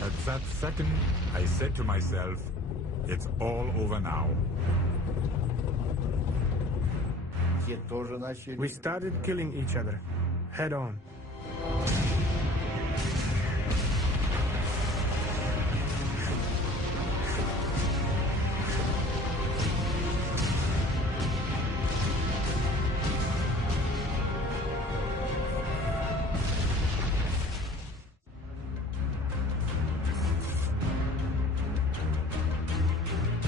At that second, I said to myself, it's all over now. We started killing each other, head on.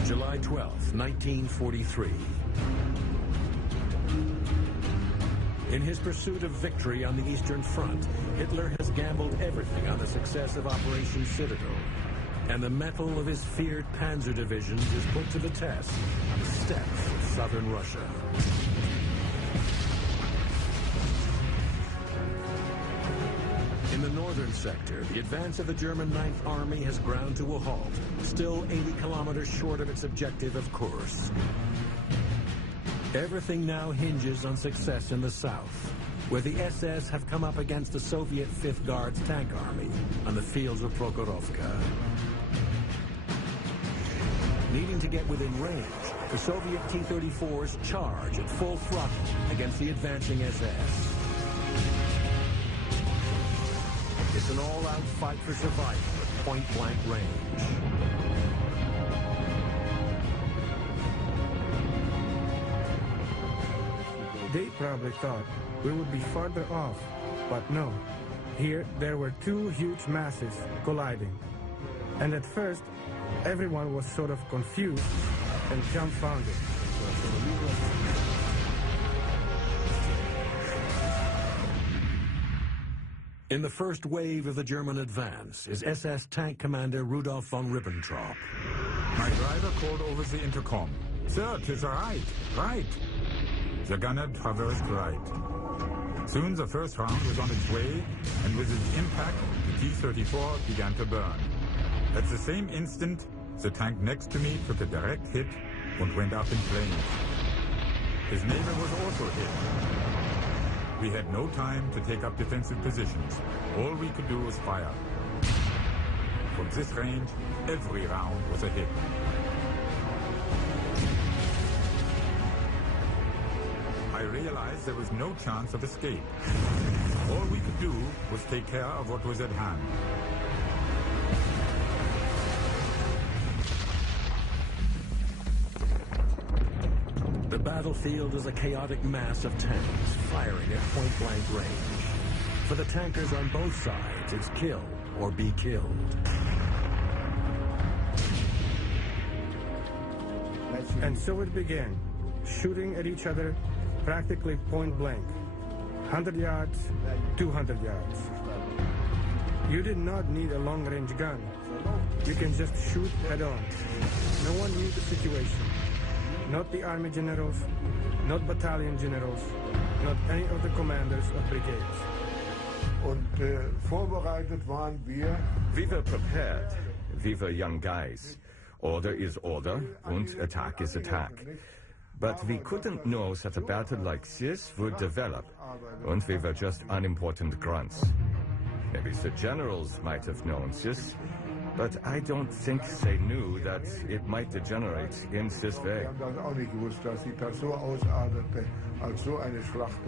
July 12, 1943. In his pursuit of victory on the Eastern Front, Hitler has gambled everything on the success of Operation Citadel. And the mettle of his feared panzer divisions is put to the test on the steppes of southern Russia. In the northern sector, the advance of the German Ninth Army has ground to a halt, still 80 kilometers short of its objective of Kursk. Everything now hinges on success in the south, where the SS have come up against the Soviet 5th Guards tank army on the fields of Prokhorovka. Needing to get within range, the Soviet T-34s charge at full throttle against the advancing SS. It's an all-out fight for survival at point-blank range. They probably thought we would be farther off, but no. Here, there were two huge masses colliding. And at first, everyone was sort of confused and dumbfounded. In the first wave of the German advance is SS tank commander Rudolf von Ribbentrop. My driver called over the intercom. Sir, 'tis right, right. The gunner traversed right. Soon the first round was on its way, and with its impact, the T-34 began to burn. At the same instant, the tank next to me took a direct hit and went up in flames. His neighbor was also hit. We had no time to take up defensive positions. All we could do was fire. From this range, every round was a hit. I realized there was no chance of escape. All we could do was take care of what was at hand. The battlefield is a chaotic mass of tanks firing at point-blank range. For the tankers on both sides, it's kill or be killed. And so it began, shooting at each other practically point-blank. 100 yards, 200 yards. You did not need a long-range gun. You can just shoot head-on. No one knew the situation. Not the army generals, not battalion generals, not any of the commanders of brigades. Vorbereitet waren wir. We were prepared. We were young guys. Order is order, and attack is attack. But we couldn't know that a battle like this would develop, and we were just unimportant grunts. Maybe the generals might have known this, but I don't think they knew that it might degenerate in this way. Ich habe das auch nicht gewusst, dass die das so ausartete, als so eine Schlacht.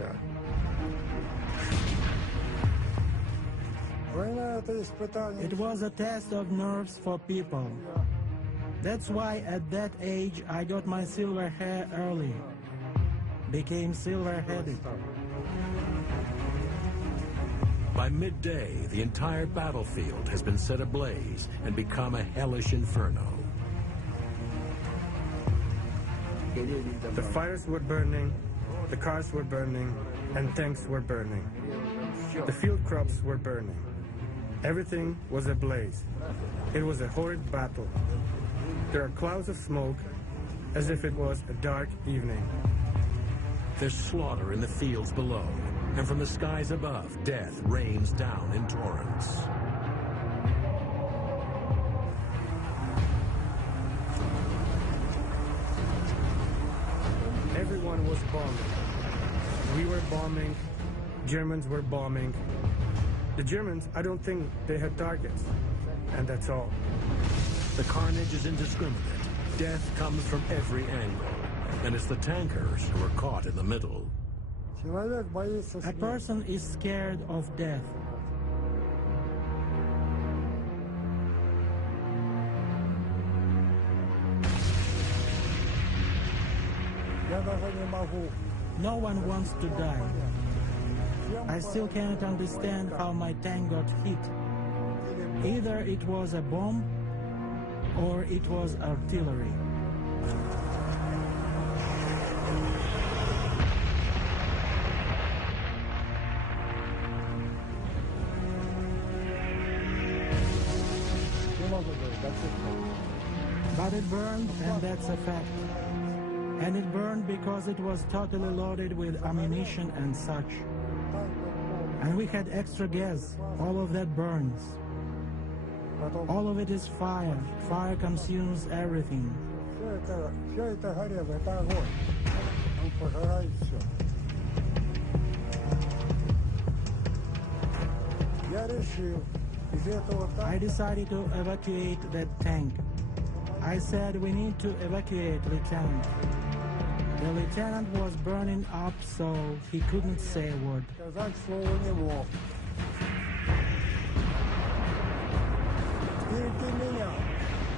It was a test of nerves for people. That's why at that age I got my silver hair early. Became silver-headed. By midday, the entire battlefield has been set ablaze and become a hellish inferno. The fires were burning, the cars were burning, and tanks were burning. The field crops were burning. Everything was ablaze. It was a horrid battle. There are clouds of smoke, as if it was a dark evening. There's slaughter in the fields below, and from the skies above, death rains down in torrents. Everyone was bombing. We were bombing, Germans were bombing, The Germans, I don't think they had targets. And that's all. The carnage is indiscriminate. Death comes from every angle. And it's the tankers who are caught in the middle. A person is scared of death. No one wants to die. I still cannot understand how my tank got hit. Either it was a bomb or it was artillery. But it burned, and that's a fact. And it burned because it was totally loaded with ammunition and such. And we had extra gas. All of that burns. All of it is fire. Fire consumes everything. I decided to evacuate that tank. I said, we need to evacuate, Lieutenant. The lieutenant was burning up, so he couldn't say a word.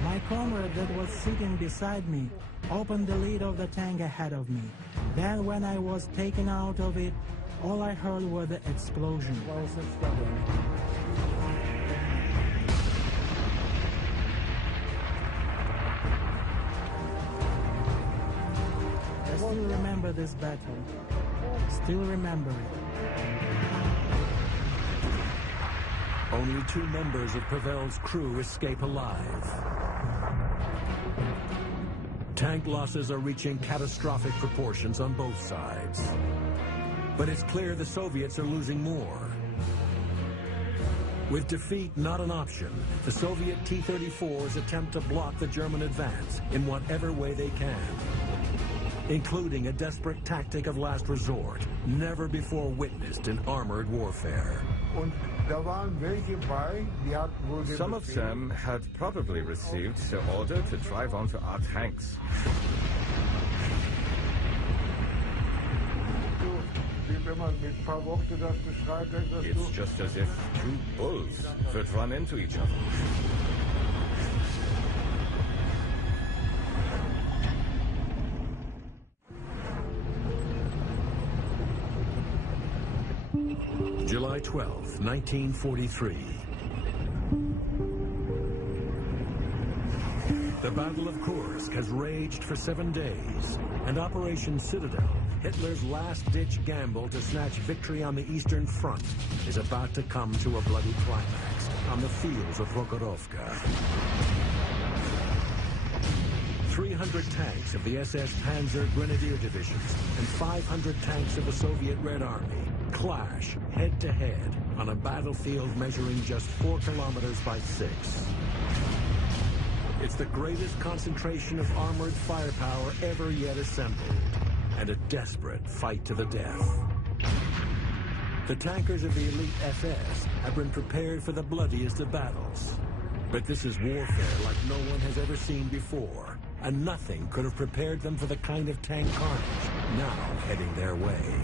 My comrade that was sitting beside me opened the lid of the tank ahead of me. Then when I was taken out of it, all I heard was the explosion. I still remember this battle. Still remember it. Only 2 members of Prevel's crew escape alive. Tank losses are reaching catastrophic proportions on both sides. But it's clear the Soviets are losing more. With defeat not an option, the Soviet T-34s attempt to block the German advance in whatever way they can, including a desperate tactic of last resort, never before witnessed in armored warfare. Some of them had probably received the order to drive onto our tanks. It's just as if 2 bulls would run into each other. July 12, 1943. The Battle of Kursk has raged for 7 days, and Operation Citadel, Hitler's last-ditch gamble to snatch victory on the Eastern Front, is about to come to a bloody climax on the fields of Prokhorovka. 300 tanks of the SS Panzer Grenadier Divisions and 500 tanks of the Soviet Red Army clash head-to-head on a battlefield measuring just 4 kilometers by 6. It's the greatest concentration of armored firepower ever yet assembled, and a desperate fight to the death. The tankers of the elite SS have been prepared for the bloodiest of battles. But this is warfare like no one has ever seen before, and nothing could have prepared them for the kind of tank carnage now heading their way.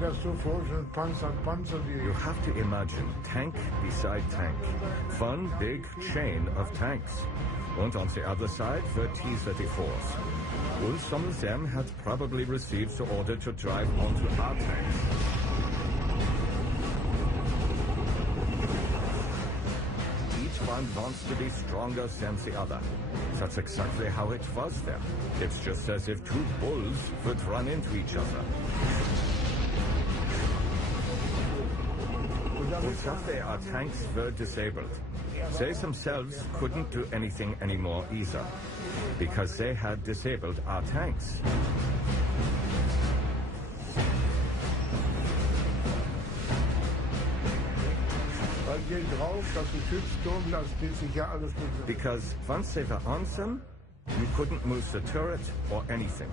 You have to imagine tank beside tank, one big chain of tanks. And on the other side were T-34s. And some of them had probably received the order to drive onto our tanks. Each one wants to be stronger than the other. That's exactly how it was there. It's just as if 2 bulls would run into each other. And suddenly our tanks were disabled. They themselves couldn't do anything anymore either, because they had disabled our tanks. Because once they were on them, You couldn't move the turret or anything.